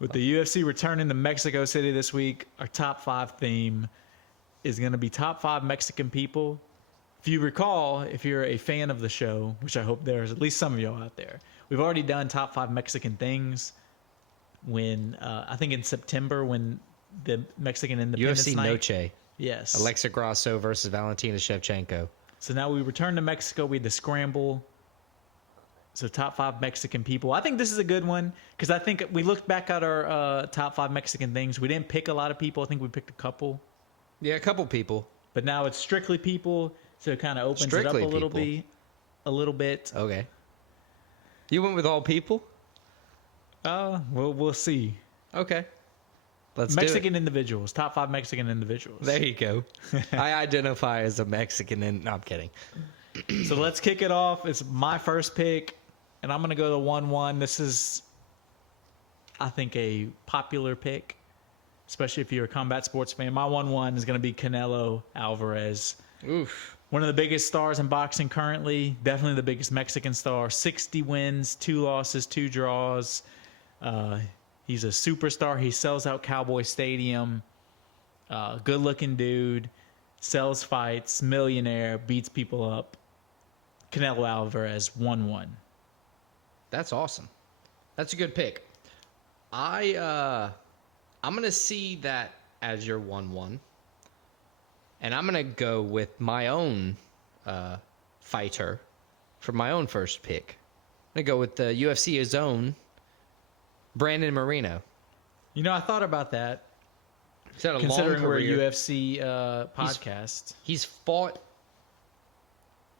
With the UFC returning to Mexico City this week, our top 5 theme is going to be top 5 Mexican people. If you recall, if you're a fan of the show, which I hope there's at least some of y'all out there, we've already done top 5 Mexican things when, I think in September, when the Mexican Independence UFC Night. Noche. Yes. Alexa Grasso versus Valentina Shevchenko. So now we return to Mexico. We had the scramble. So top 5 Mexican people. I think this is a good one because I think we looked back at our top 5 Mexican things. We didn't pick a lot of people. I think we picked a couple. Yeah, a couple people. But now it's strictly people, so it kind of opens it up a little bit. Okay. You went with all people? We'll see. Okay. Let's Mexican individuals. Top 5 Mexican individuals. There you go. I identify as a Mexican and no, I'm kidding. So let's kick it off. It's my first pick, and I'm going to go to 1-1. This is, I think, a popular pick, especially if you're a combat sports fan. My 1-1 is going to be Canelo Alvarez. Oof. One of the biggest stars in boxing currently. Definitely the biggest Mexican star. 60 wins, 2 losses, 2 draws. He's a superstar. He sells out Cowboy Stadium. Good-looking dude. Sells fights. Millionaire. Beats people up. Canelo Alvarez, 1-1. That's awesome. That's a good pick. I'm gonna see that as your 1-1, and I'm gonna go with my own fighter for my own first pick. I'm gonna go with the UFC's own Brandon Moreno. You know, I thought about that. He's had a Considering long career. we're a UFC podcast. He's fought.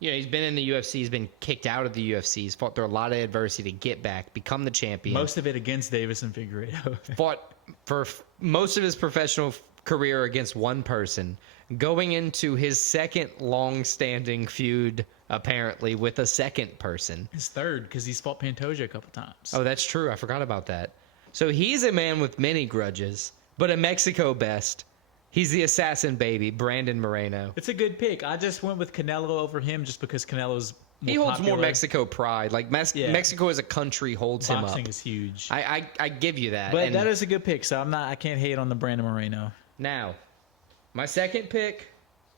You know, he's been in the UFC. He's been kicked out of the UFC. He's fought through a lot of adversity to get back, become the champion. Most of it against Davis and Figueiredo. Fought for most of his professional career against one person, going into his second long-standing feud, apparently, with a second person. His third, because he's fought Pantoja a couple times. Oh, that's true. I forgot about that. So he's a man with many grudges, but a Mexico best. He's the assassin baby, Brandon Moreno. It's a good pick. I just went with Canelo over him just because Canelo's more He holds popular. more Mexico pride. Like Mexico as a country holds him up. Boxing is huge. I give you that. But And that is a good pick, so I can't hate on the Brandon Moreno. now, my second pick,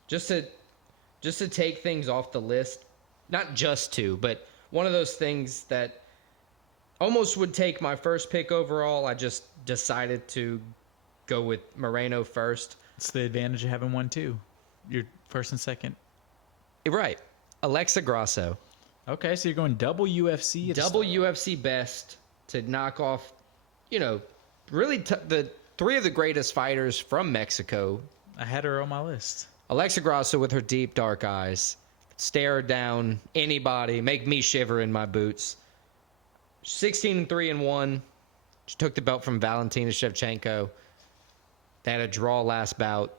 just to take things off the list, not just to, but one of those things that almost would take my first pick overall. I just decided to go with Moreno first. It's the advantage of having 1-2. You're first and second. Right. Alexa Grasso. Okay, so you're going double UFC. Double UFC best to knock off, really the 3 of the greatest fighters from Mexico. I had her on my list. Alexa Grasso with her deep, dark eyes. Stare down anybody. Make me shiver in my boots. 16-3-1. She took the belt from Valentina Shevchenko. They had a draw last bout.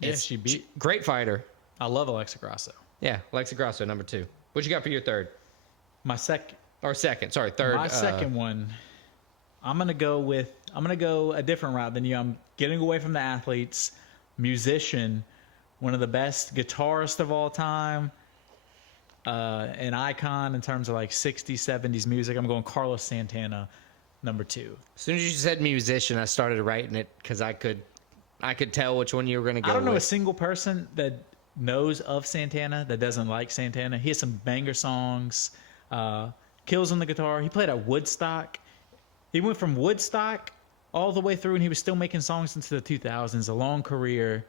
Yeah, she beat. Great fighter. I love Alexa Grasso. Yeah, Alexa Grasso, number 2. What you got for your third? My second. Or second. Sorry, third. My second one. I'm gonna go a different route than you. I'm getting away from the athletes. Musician, one of the best guitarists of all time. An icon in terms of like 60s, 70s music. I'm going Carlos Santana, number 2. As soon as you said musician, I started writing it because I could tell which one you were going to go with. I don't know a single person that knows of Santana that doesn't like Santana. He has some banger songs, kills on the guitar. He played at Woodstock. He went from Woodstock all the way through, and he was still making songs into the 2000s. A long career.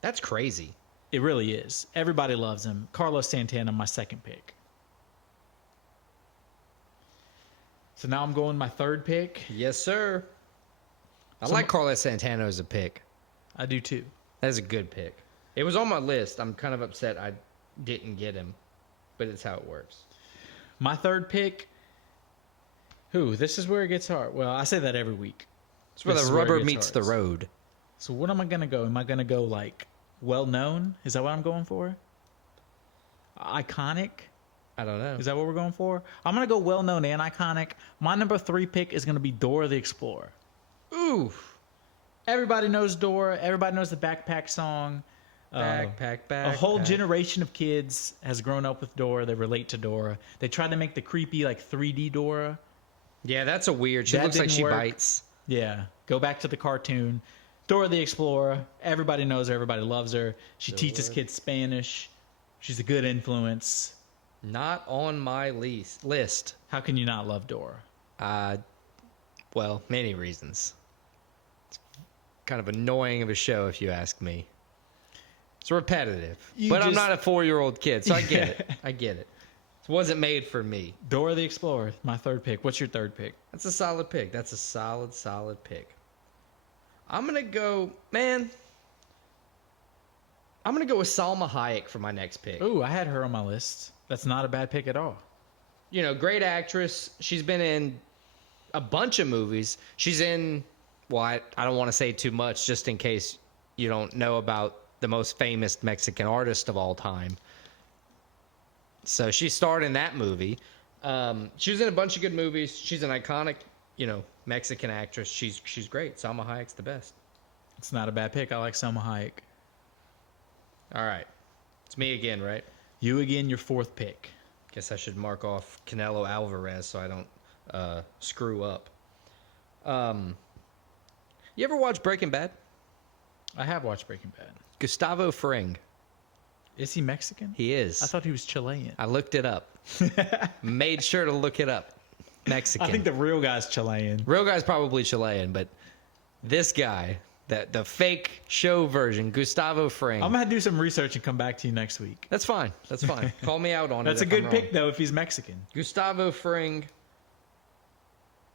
That's crazy. It really is. Everybody loves him. Carlos Santana, my second pick. So now I'm going my third pick. Yes, sir. I like Carlos Santana as a pick. I do too. That's a good pick. It was on my list. I'm kind of upset I didn't get him, but it's how it works. My third pick. This is where it gets hard. Well, I say that every week. It's where the rubber meets the road. So what am I going to go? Am I going to go like well-known? Is that what I'm going for? Iconic? I don't know. Is that what we're going for? I'm going to go well-known and iconic. My number 3 pick is going to be Dora the Explorer. Ooh. Everybody knows Dora. Everybody knows the Backpack song. Backpack. A whole generation of kids has grown up with Dora. They relate to Dora. They tried to make the creepy like 3D Dora. Yeah, that's a weird. She That looks like didn't she work. bites. Yeah, go back to the cartoon. Dora the Explorer. Everybody knows her. Everybody loves her. She teaches kids Spanish. She's a good influence. Not on my list. How can you not love Dora? Well, many reasons. It's kind of annoying of a show, if you ask me. It's repetitive. But I'm not a 4-year-old kid, so I get it. I get it. It wasn't made for me. Dora the Explorer, my third pick. What's your third pick? That's a solid pick. That's a solid pick. I'm going to go, man. I'm going to go with Salma Hayek for my next pick. Ooh, I had her on my list. That's not a bad pick at all. You know, great actress. She's been in a bunch of movies. She's in, well, I don't want to say too much just in case you don't know about the most famous Mexican artist of all time. So she starred in that movie. She was in a bunch of good movies. She's an iconic, Mexican actress. She's great. Salma Hayek's the best. It's not a bad pick. I like Salma Hayek. All right. It's me again, right? You again, your fourth pick. Guess I should mark off Canelo Alvarez so I don't screw up. You ever watch Breaking Bad? I have watched Breaking Bad. Gustavo Fring. Is he Mexican? He is. I thought he was Chilean. I looked it up. Made sure to look it up. Mexican. I think the real guy's Chilean. Real guy's probably Chilean, but this guy, the fake show version, Gustavo Fring. I'm going to do some research and come back to you next week. That's fine. That's fine. Call me out on it. That's a if good I'm pick, wrong. though, if he's Mexican. Gustavo Fring.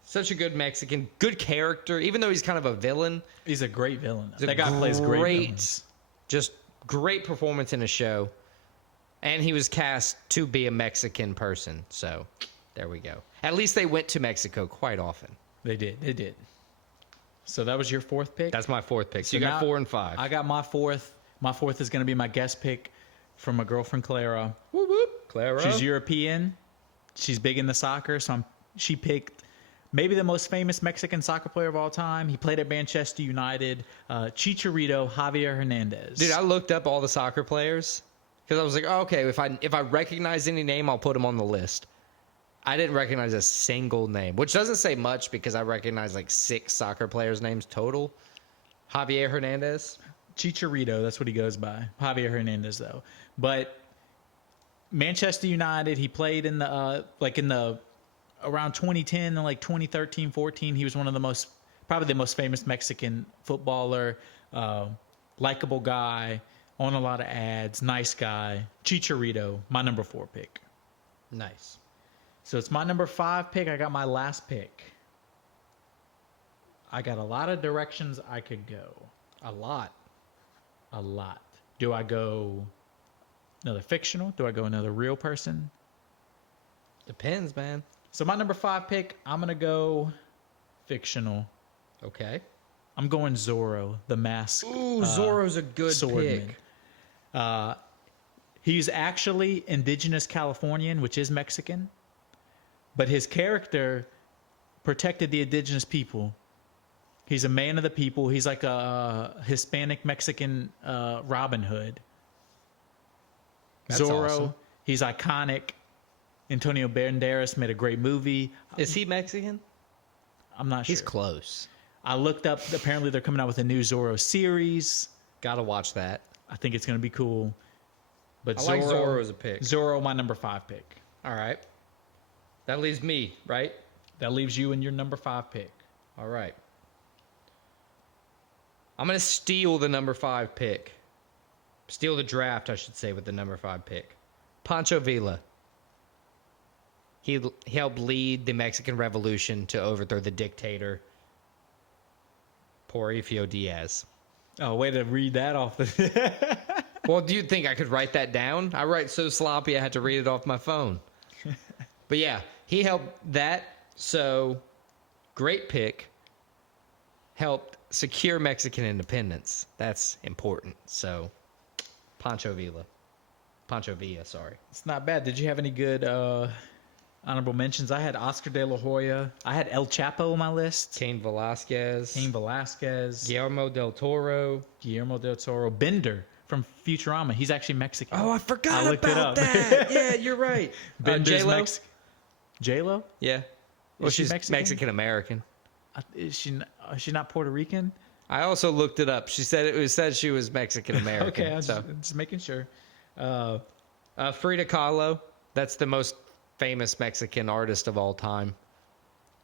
Such a good Mexican. Good character. Even though he's kind of a villain. He's a great villain. He's a That guy plays great villains. Just great performance in a show. And he was cast to be a Mexican person. So there we go. At least they went to Mexico quite often. They did. So that was your fourth pick? That's my fourth pick. So So you got now 4 and 5. I got my fourth. My fourth is going to be my guest pick from my girlfriend, Clara. Whoop, whoop. Clara. She's European. She's big into soccer, so she picked maybe the most famous Mexican soccer player of all time. He played at Manchester United, Chicharito Javier Hernandez. Dude, I looked up all the soccer players because I was like, oh, okay, if I recognize any name, I'll put him on the list. I didn't recognize a single name, which doesn't say much because I recognize like 6 soccer players' names total. Javier Hernandez. Chicharito, that's what he goes by. Javier Hernandez, though. But Manchester United, he played in the around 2010 and like 2013, 14. He was one of probably the most famous Mexican footballer, likable guy, on a lot of ads, nice guy. Chicharito, my number 4 pick. Nice. So it's my number 5 pick. I got my last pick. I got a lot of directions I could go. A lot. Do I go another fictional? Do I go another real person? Depends, man. So my number 5 pick, I'm going to go fictional. Okay. I'm going Zorro, the mask. Ooh, Zorro's a good swordman. pick. He's actually indigenous Californian, which is Mexican. But his character protected the indigenous people. He's a man of the people. He's like a Hispanic Mexican Robin Hood. That's Zorro, awesome. he's iconic. Antonio Banderas made a great movie. Is he Mexican? I'm not sure. He's close. I looked up. Apparently, they're coming out with a new Zorro series. Gotta watch that. I think it's going to be cool. But I like Zorro as a pick. Zorro, my number 5 pick. All right. That leaves me, right? That leaves you in your number 5 pick. All right. I'm going to steal the number 5 pick. Steal the draft, I should say, with the number 5 pick. Pancho Villa. He helped lead the Mexican Revolution to overthrow the dictator, Porfirio Diaz. Oh, way to read that off the... Well, do you think I could write that down? I write so sloppy I had to read it off my phone. But yeah, he helped that. So, great pick. Helped secure Mexican independence. That's important. So, Pancho Villa, sorry. It's not bad. Did you have any good honorable mentions? I had Oscar de la Hoya. I had El Chapo on my list. Cain Velasquez. Guillermo del Toro. Bender from Futurama. He's actually Mexican. Oh, I forgot looked it about up. that. Yeah, you're right. Bender's J-Lo? Mexican. J-Lo? Yeah. Well, Is she she's Mexican? Mexican American. Is she not Puerto Rican? I also looked it up. She said it said she was Mexican American. Okay, I'm so just making sure. Frida Kahlo, that's the most famous Mexican artist of all time.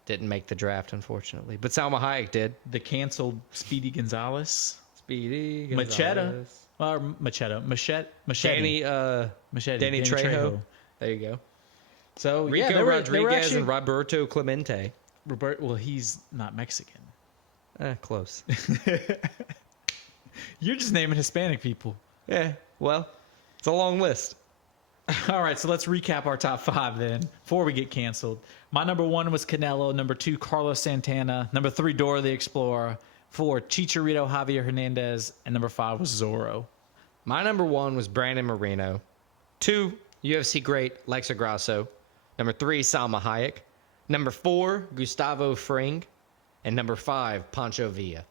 Didn't make the draft, unfortunately, but Salma Hayek did. The canceled Speedy Gonzalez. Speedy Machete. Or Machete. Machete. Danny Danny Trejo. There you go. So Rico they were Rodriguez actually, and Roberto Clemente. Well, he's not Mexican. Close. You're just naming Hispanic people. Yeah, well, it's a long list. All right, so let's recap our top 5 then before we get canceled. My number 1 was Canelo. Number 2, Carlos Santana. Number 3, Dora the Explorer. 4, Chicharito Javier Hernandez. And number 5 was Zorro. My number 1 was Brandon Moreno. 2, UFC great Lexa Grasso. Number 3, Salma Hayek. Number 4, Gustavo Fring. And number 5, Pancho Villa.